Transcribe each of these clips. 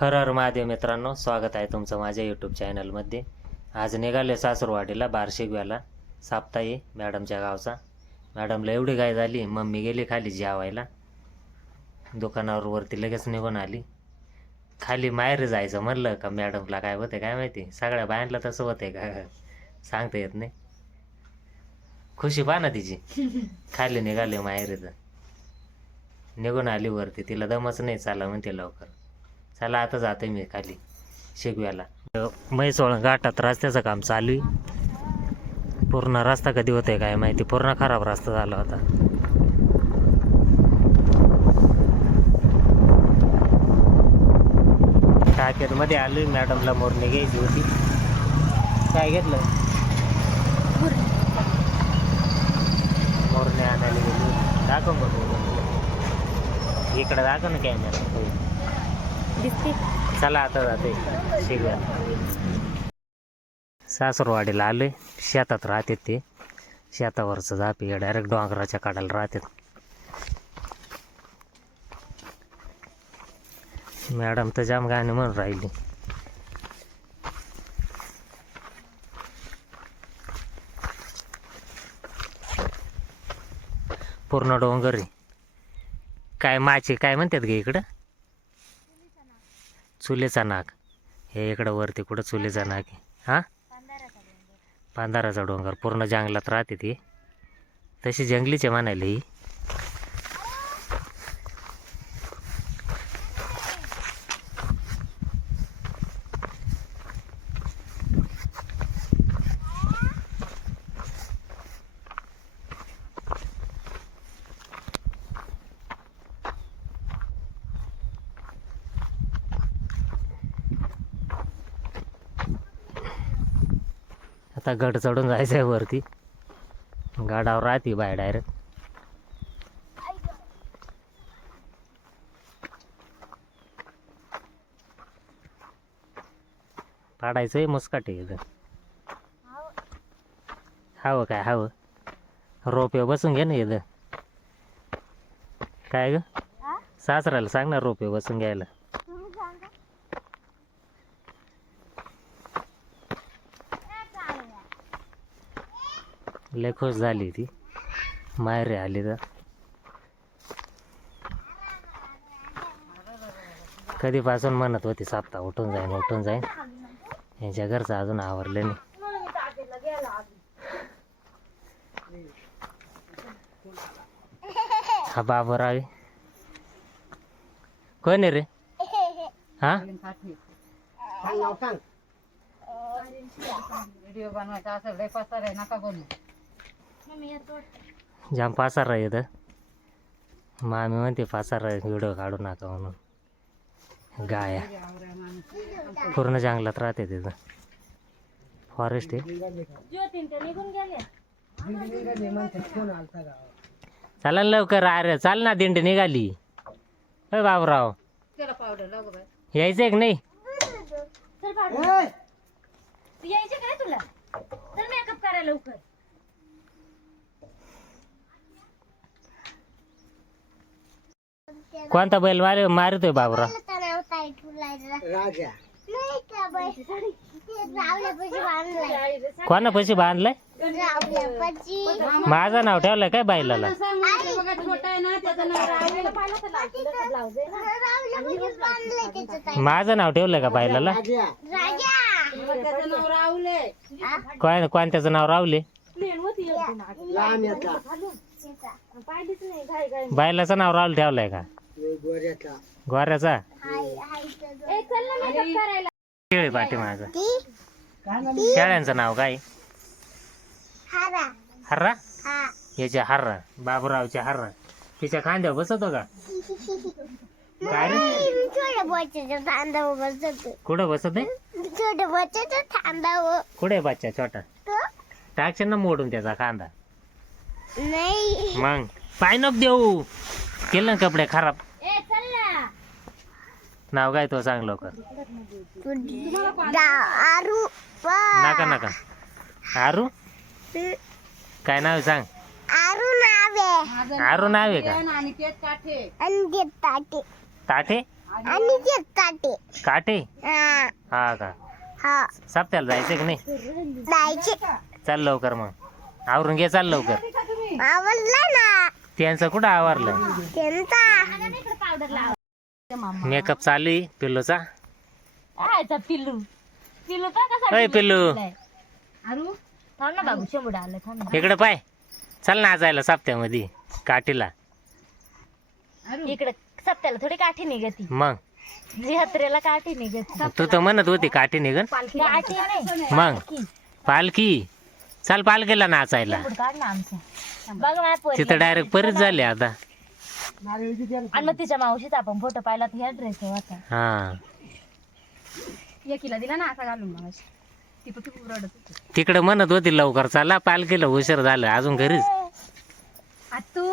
हर हर महादेव मित्रांनो स्वागत आहे तुमचं माझ्या यूट्यूब चॅनलमध्ये आज निघाले सासूरवाडीला बारशिकव्याला साप्ताही मॅडमच्या गावचा. मॅडमला एवढी गाय झाली मम्मी गेली खाली जेवायला. दुकानावर वरती लगेच निघून आली. खाली माहेर जायचं म्हणलं का मॅडमला काय होते काय माहिती? सगळ्या बायांना तसं होते का? सांगता येत नाही. खुशी पहा ना तिची. खाली निघाले माहेरीचं. निघून आली वरती तिला दमच नाही चाला म्हणते लवकर. चला आता जाते मी खाली शेगव्याला. म्हैसोळ घाटात रस्त्याचं काम चालू आहे. पूर्ण रस्ता कधी होतोय काय माहिती? पूर्ण खराब रस्ता झाला होता. टाकेत मध्ये आहे मॅडमला मोरणी घ्यायची होती. काय घेतलं? मोरणी आणायला गेली दाखव बघ इकडे दाखव ना कॅमेरा दिसते चला आता जाते. शिगव्या सासरवाडीला आले शेतात राहते ते. शेतावरचं जापी डायरेक्ट डोंगराच्या काढायला राहतात मॅडम तर जाम गाणे म्हणून राहिली. पूर्ण डोंगर काय माचे काय म्हणतात गे इकडं? चुलीचा नाग. हे इकडं वरती कुठं चुलीचा नाग हां? पांधाराचा डोंगर पूर्ण जंगलात राहते ती. तशी जंगलीचे म्हणायला ही. आता गड चढून जायचं आहे वरती. गाडावर राहते बाय डायरेक्ट पाडायचं आहे मुस्काटे एकदम हवं काय हवं? रोपे बसून घे ना इथं. काय ग? सासऱ्याला सांग ना रोपे बसून घ्यायला. लय खुश झाली ती. माहेरी आली तर. कधीपासून म्हणत होती साप्ता उठून जाईन उठून जाईन. यांच्या घरचं अजून आवरलं नाही. हा बाबराव आहे. कोण आहे रे? हा? व्हिडिओ बनवायचा असेल लय पसार आहे नका बनवू जाम पासार आहे इथं मामी म्हणते पासार व्हिडिओ काढू नका म्हणून. गाया. पूर्ण जंगलात राहते तिथं फॉरेस्ट आहे. चला ना लवकर अरे चाल ना दिंडी निघाली. अय बाबराव. त्याला पावडर लागू बाय यायचंय की नाही? चल पाडू तू यायचे काय तुला? चल मेकअप करा लवकर. कोणता बैल मारे मारतोय बाबराव कोणा पैसे बांधलाय? माझं नाव ठेवलंय काय बैलाला बघा छोटा आहे ना त्याचं नाव राहुल माझं नाव ठेवलंय का बैलाला त्याचं नाव राहुल आहे कोण कोणत्याचं नाव रावले? बायलाचं नाव राहुल ठेवलंय का? गोऱ्याचा? शेळी पाठी माझं शेळ्यांचं नाव काय? हर्रा? याच्या हर्रा बाबूरावच्या हर्रा. तिच्या खांद्यावर बसवतो का? काय कुठं बसत कुठे बच्चा छोटा? टाकशील ना मोडून त्याचा खांदा. नाही. मग? पाय नको देऊ. केलं ना कपडे खराब. ए चल ना. नाव काय तो सांग लवकर. आरू नका नका. आरू? काय नाव आहे सांग. आरू नावे आरू नाव आहे का? आणि ताटे ताठे. आणि ते काटे काटे? हा. हा का? हा. सप्त्याला जायचं की नाही? जायचे चाल लवकर मग. आवरून घे चाल लवकर. आवडला ना. त्यांचं कुठं आवरलं? त्यांचा. पावडर लाव मेकअप चालू आहे पिल्लूचा. आयचा पिल्लू? पिल्लू का कसा अय पिल्लू अरू थांब ना बाबू शंभूड आलं थांब ना. इकडे पाय. चल नाचायला सप्त्यामध्ये काठीला. इकडे सप्त्याला थोडी काठी निघती. मग? यात्रेला काठी निघत. तू तर म्हणत होती काठी निघन. काठी नाही. मग? पालखी. चाल पालखीला नाचायला. शंभूड काढ ना आमचा. बघ पोरी. तिथं डायरेक्ट परीच झाली आता. आणि मग तिच्या मावशीचा आपण फोटो पाहिला तर ह्या ड्रेस होता. हा. एकीला दिला ना असा घालून मग ती पण खूप रडत होती. तिकडे म्हणत होती लवकर चला पालखीला उशीर झालं अजून घरीच. आतू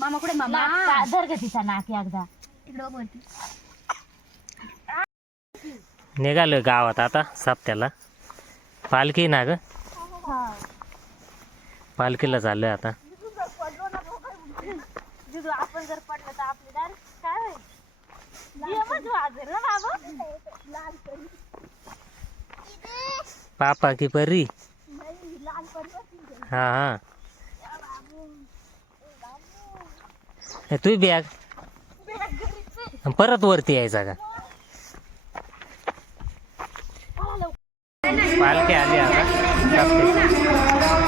मामा कुठे मामा? नाक- धर ग तिचा नाक एकदा. तिकडे बघ वरती. निघालोय गावात आता सप्त्याला. पालखी ना ग? पालखीला चाललोय आता. जिजू आपण जर पडलं तर आपली डायरेक्ट काय होईल? नियमच वाजेल ना बाबा. पापा की परी? हा हा. तू बॅग. परत वरती यायचा का? पालखी आली आता. 跳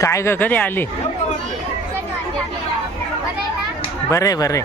काय ग कधी आली? बरे बरे.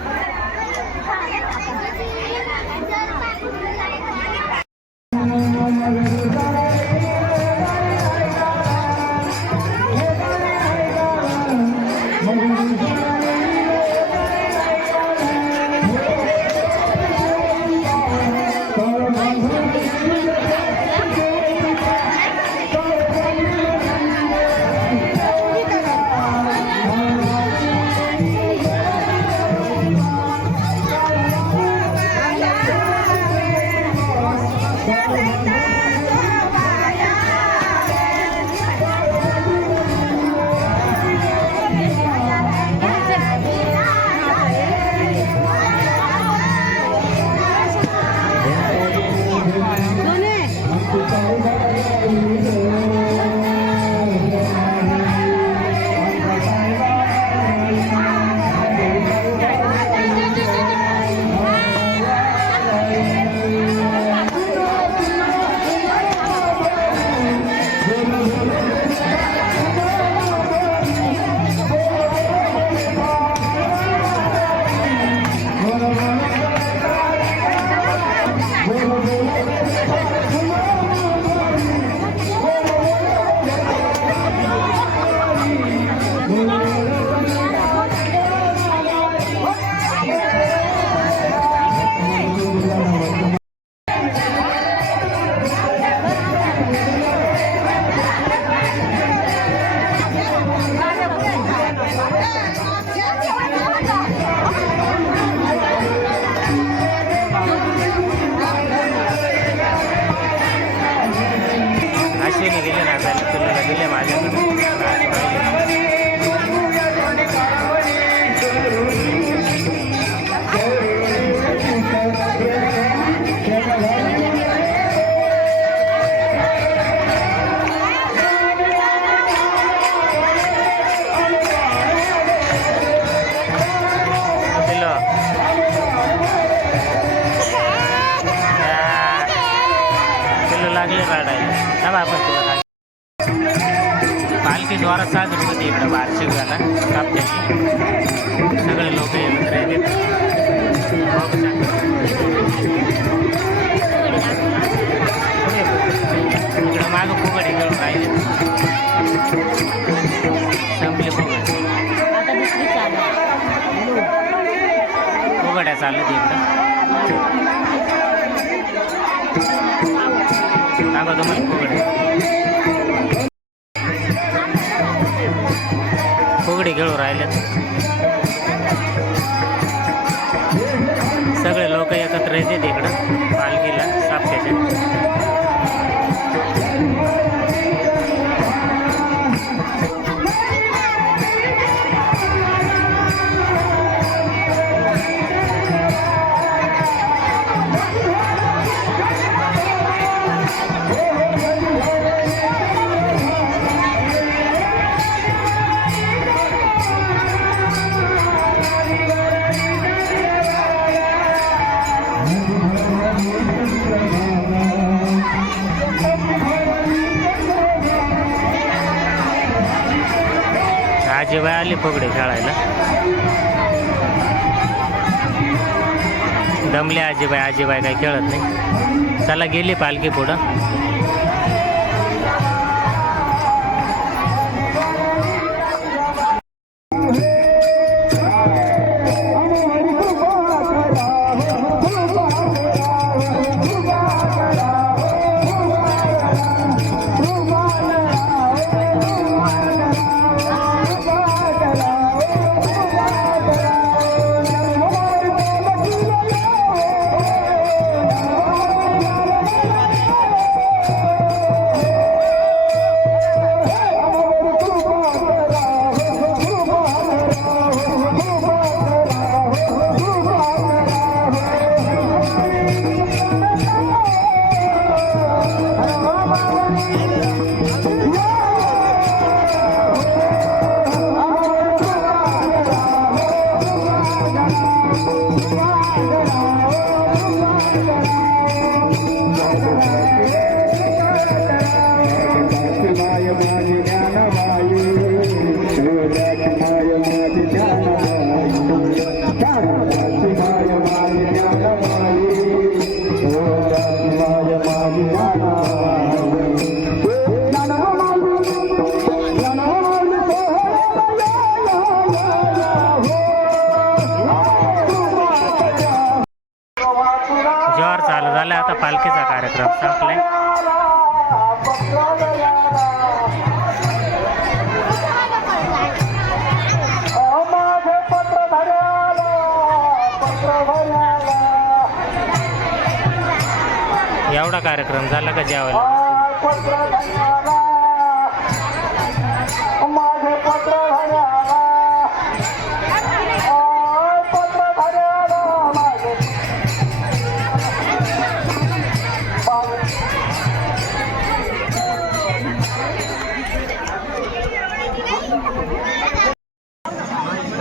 अशी जोरात साजरी होती इकडं वार्षिक झाला. कापण्याची सगळे लोक एकत्र येतात. इकडं मागं फुगड घेऊन राहिले. संपले फुगड. आता चालू ते इकडं. सांगा तुम्हाला फुगडी. दमले आजीबाई आजीबाई काही खेळत नाही. चला गेली पालखी पुढं. जोर चालू झालं आता पालखीचा कार्यक्रम संपलाय. एवढा कार्यक्रम झाला का जेवायला?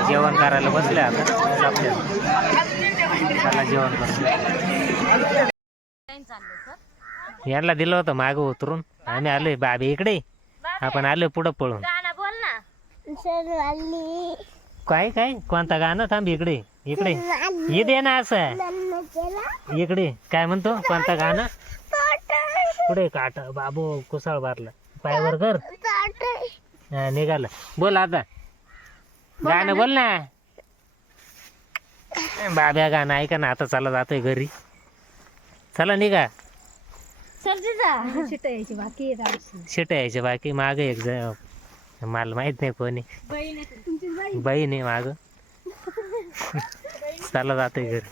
जेवण करायला बसले आता. सापड्या जेवण करतो यांना दिलं होतं माग उतरून. आम्ही आलोय बाबी इकडे. आपण आलोय पुढं पळून. काय काय? कोणता गाणं? थांब इकडे. इकडे. हे दे ना असं. इकडे. काय म्हणतो? कोणता गाणं? पुढे काट? बाबू कुसाळ मारला पायावर कर. निघालं. बोल आता. गाणं बोल ना. बाब्या गाणं ऐका ना आता चला जातोय घरी. चला निघा. शिट यायची बाकी आहे राहायची. शिट यायचे बाकी माग एक जण. मला माहीत नाही कोणी. बहीण आहे बाई माग. चला जातोय घरी.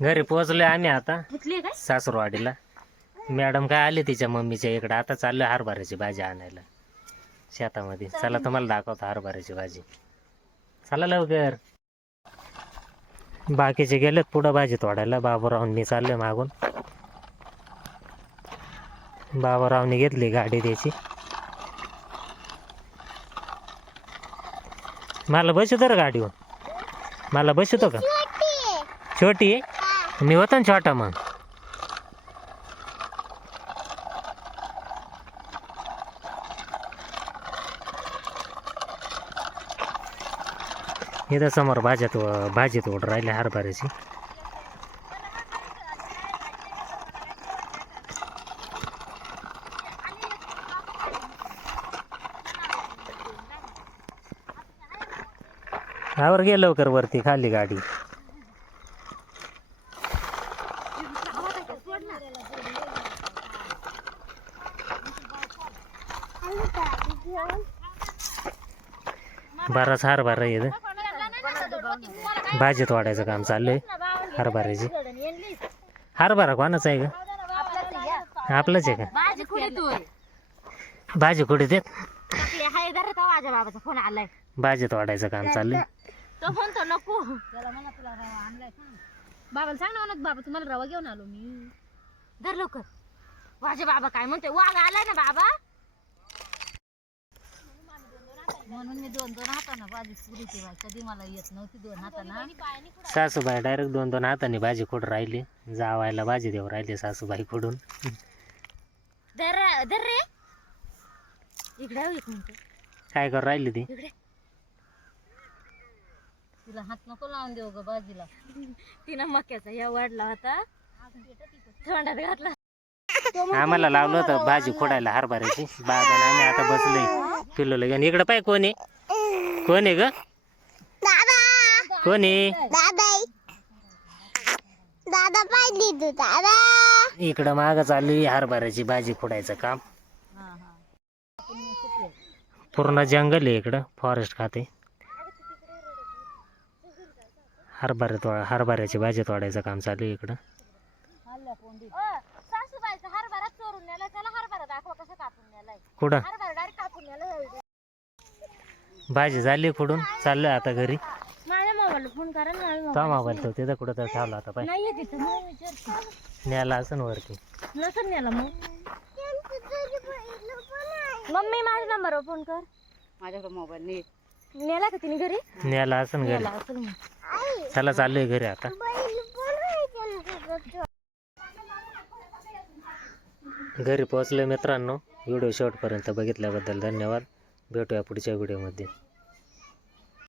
घरी पोहोचलोय आम्ही आता काय? सासूरवाडीला. मॅडम काय आले तिच्या मम्मीच्या इकडे? आता चाललं हरभऱ्याची भाजी आणायला. शेतामध्ये. चला तुम्हाला दाखवतो हरभऱ्याची भाजी. चला लवकर. बाकीचे गेलेत पुढं भाजी तोडायला. बाबूराव मी चाललोय मागून. बाबूरावने घेतली गाडी त्याची. मला बसवतो रे गाडीवर मला बसवतो का? छोटी. मी होतो ना छोटा मग. इथं समोर भाज्यात भाजी तोड राहिले हरभऱ्याची. आवर गे लवकर वरती खाली गाडी. बाराच हरभरा येतं भाजीत वाढायचं काम चाललंय. हरभऱ्याची. हरभरा कोणाचा आहे का आपलंच आहे का? भाजी कुठे देत आपले हाय धरत माझ्या बाबाचा फोन आलाय. भाजीत वाढायचं काम नको. बाबाला सांग ना बाबा तुम्हाला रवा घेऊन आलो मी. धर लवकर. माझे बाबा काय म्हणते? वाघ आलाय ना बाबा? म्हणून मी दोन दोन हाताना भाजी पुरी ठेवाय कधी मला येत नव्हती दोन हाताना. सासूबाई डायरेक्ट दोन दोन हाताने भाजी खोड राहिली? जावायला भाजी देऊ राहिली सासूबाई खोडून धर धर रे. इकडे हो एक मिनिट. काय करू राहिली ती? इकडे. तुला हात नको लावून देऊ ग भाजीला. तिनं मक्याचा या वाढला होता. तोंडात घातला. आम्हाला लावलं होतं भाजी खोडायला हरभऱ्याची. बागाने आम्ही आता बसलोय. पिल्लोला घेऊन. इकडं पाय कोण. आहे कोण आहे ग? कोण आहे? दादा पाहिली तू दादा. इकडं माग चालू आहे हरभऱ्याची भाजी खोडायचं काम. पूर्ण जंगल आहे इकडं फॉरेस्ट खाते. हरभरा तोड हरभऱ्याची भाजी तोडायचं काम चालू आहे इकडं. सासूबाईचा भाजी झाली खुडून. चाललोय आता घरी. माझ्या मोबाईलला फोन करा ना माझ्या तो मोबाईल तो तिथं कुठं तर ठेवला आता पाय. नाही तिथं मग विचारते. न्यायला असं वरती. नसेल नेला मग. मम्मी माझ्या नंबरवर फोन कर. माझ्याकडे मोबाईल नाही. नेला का तिने घरी? न्यायला असं घरी. नेला असेल मग. चला चाललोय घरी आता. घरी पोहोचलोय मित्रांनो. व्हिडिओ शेवटपर्यंत बघितल्याबद्दल धन्यवाद. भेटूया पुढच्या व्हिडिओमध्ये.